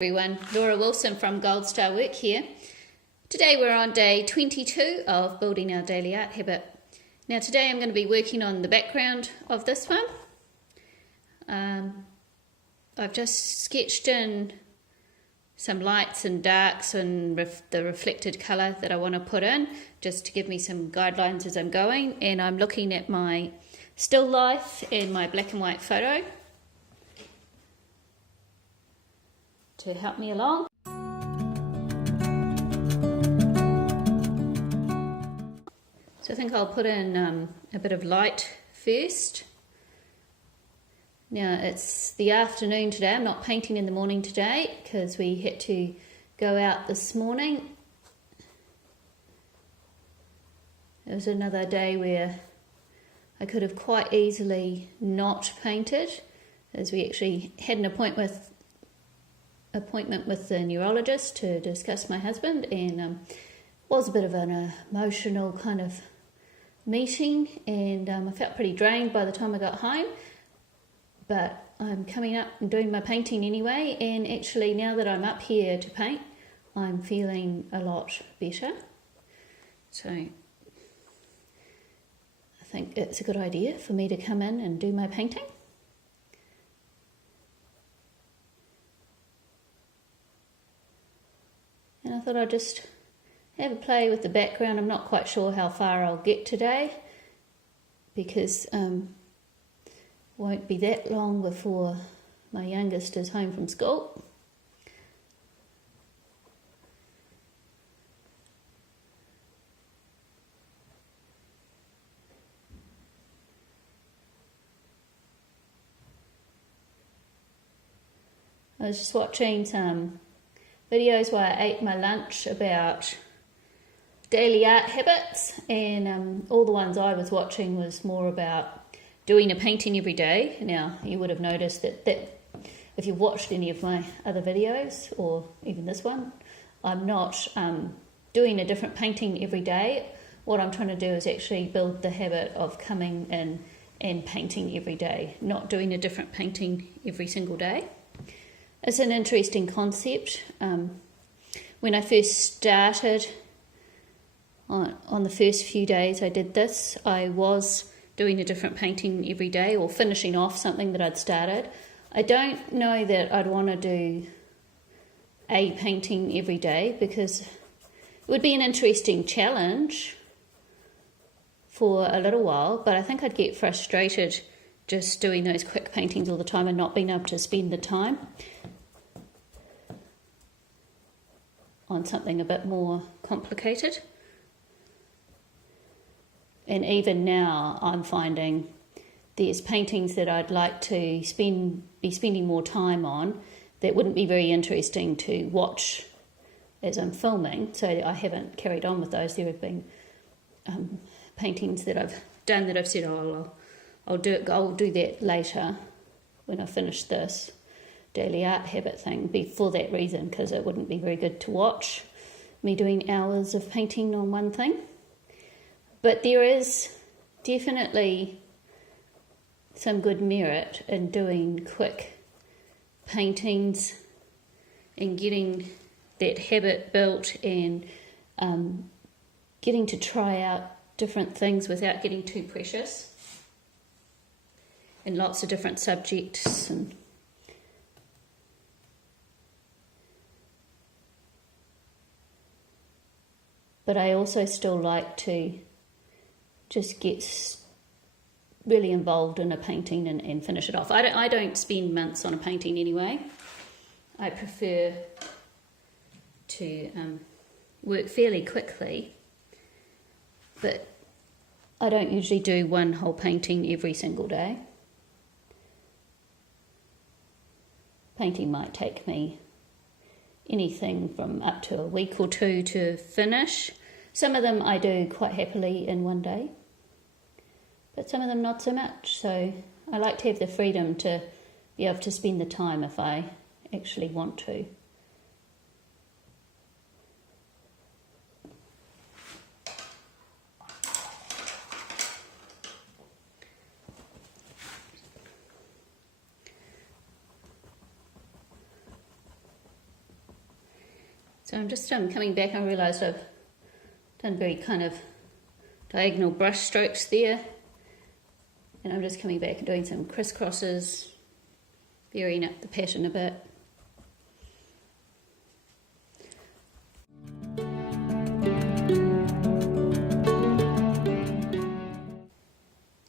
Everyone, Laura Wilson from Gold Star Work here. Today we're on day 22 of building our daily art habit. Now today I'm going to be working on the background of this one. I've just sketched in some lights and darks and the reflected colour that I want to put in, just to give me some guidelines as I'm going, and I'm looking at my still life and my black and white photo to help me along. So I think I'll put in a bit of light first. Now it's the afternoon today. I'm not painting in the morning today because we had to go out this morning. It was another day where I could have quite easily not painted, as we actually had an appointment with the neurologist to discuss my husband, and was a bit of an emotional kind of meeting, and I felt pretty drained by the time I got home, but I'm coming up and doing my painting anyway, and actually now that I'm up here to paint I'm feeling a lot better, so I think it's a good idea for me to come in and do my painting. And I thought I'd just have a play with the background. I'm not quite sure how far I'll get today because it won't be that long before my youngest is home from school. I was just watching some videos while I ate my lunch about daily art habits, and all the ones I was watching was more about doing a painting every day. Now you would have noticed that if you've watched any of my other videos or even this one, I'm not doing a different painting every day. What I'm trying to do is actually build the habit of coming in and painting every day, not doing a different painting every single day. It's an interesting concept. When I first started, on the first few days I did this, I was doing a different painting every day or finishing off something that I'd started. I don't know that I'd want to do a painting every day because it would be an interesting challenge for a little while, but I think I'd get frustrated just doing those quick paintings all the time and not being able to spend the time on something a bit more complicated. And even now I'm finding there's paintings that I'd like to be spending more time on that wouldn't be very interesting to watch as I'm filming, so I haven't carried on with those. There have been paintings that I've done that I've said, I'll do that later when I finish this daily art habit thing, for that reason, because it wouldn't be very good to watch me doing hours of painting on one thing. But there is definitely some good merit in doing quick paintings and getting that habit built, and getting to try out different things without getting too precious, and lots of different subjects. But I also still like to just get really involved in a painting and finish it off. I don't spend months on a painting anyway. I prefer to work fairly quickly, but I don't usually do one whole painting every single day. Painting might take me anything from up to a week or two to finish. Some of them I do quite happily in one day, but some of them not so much. So I like to have the freedom to be able to spend the time if I actually want to. So I'm just coming back. I realised I've done very kind of diagonal brush strokes there, and I'm just coming back and doing some crisscrosses, varying up the pattern a bit.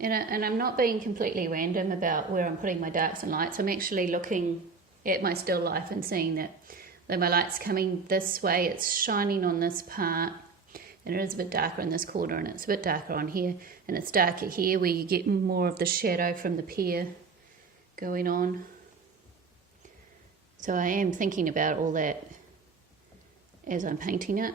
And I'm not being completely random about where I'm putting my darks and lights. I'm actually looking at my still life and seeing that my light's coming this way, it's shining on this part, and it is a bit darker in this corner, and it's a bit darker on here, and it's darker here where you get more of the shadow from the pear going on. So I am thinking about all that as I'm painting it.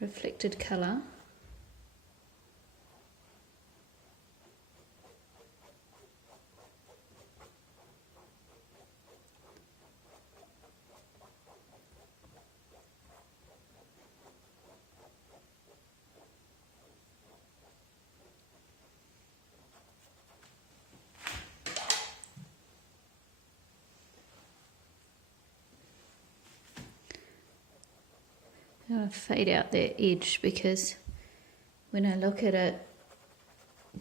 reflected colour. I'm going to fade out that edge because when I look at it,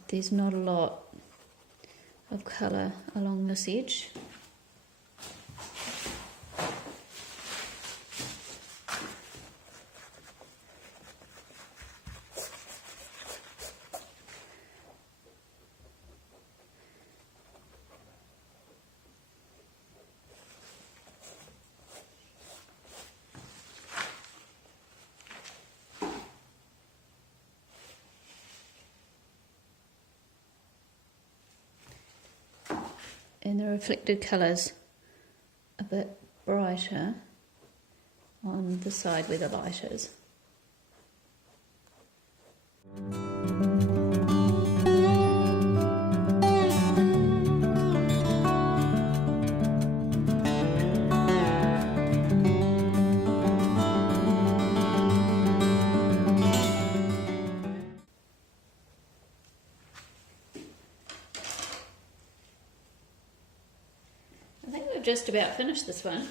there's not a lot of colour along this edge. And the reflected colours a bit brighter on the side where the light is. I think we've just about finished this one.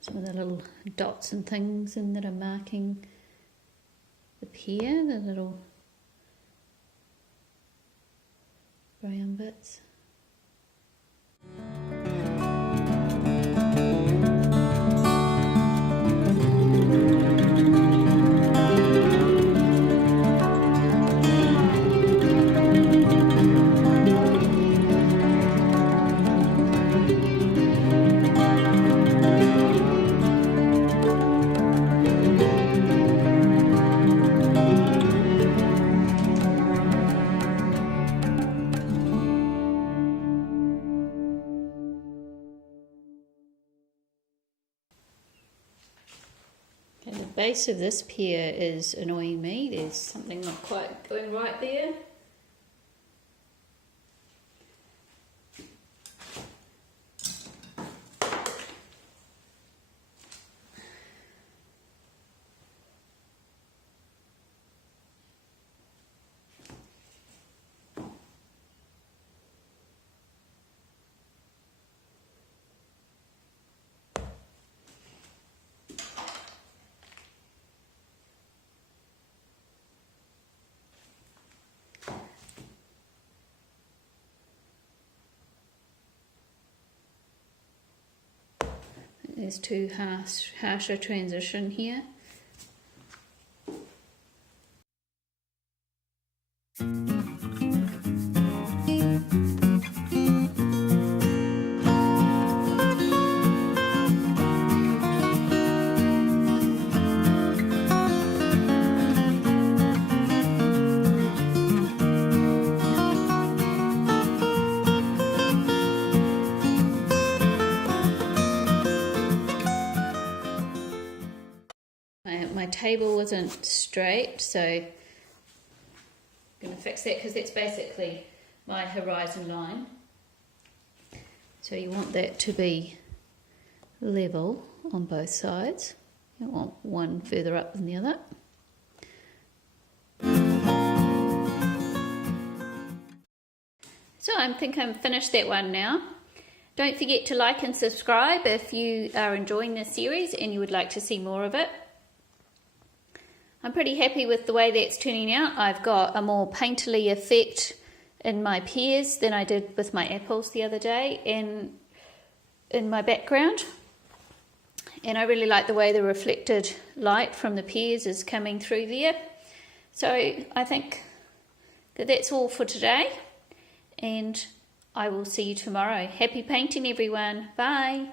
Some of the little dots and things in that are marking the pear, the little brown bits. Okay, the base of this pear is annoying me. There's something not quite going right there. There's too harsh a transition here. My table wasn't straight, so I'm going to fix that because that's basically my horizon line. So you want that to be level on both sides. You don't want one further up than the other. So I think I'm finished that one now. Don't forget to like and subscribe if you are enjoying this series and you would like to see more of it. I'm pretty happy with the way that's turning out. I've got a more painterly effect in my pears than I did with my apples the other day and in my background. And I really like the way the reflected light from the pears is coming through there. So I think that that's all for today, and I will see you tomorrow. Happy painting, everyone. Bye.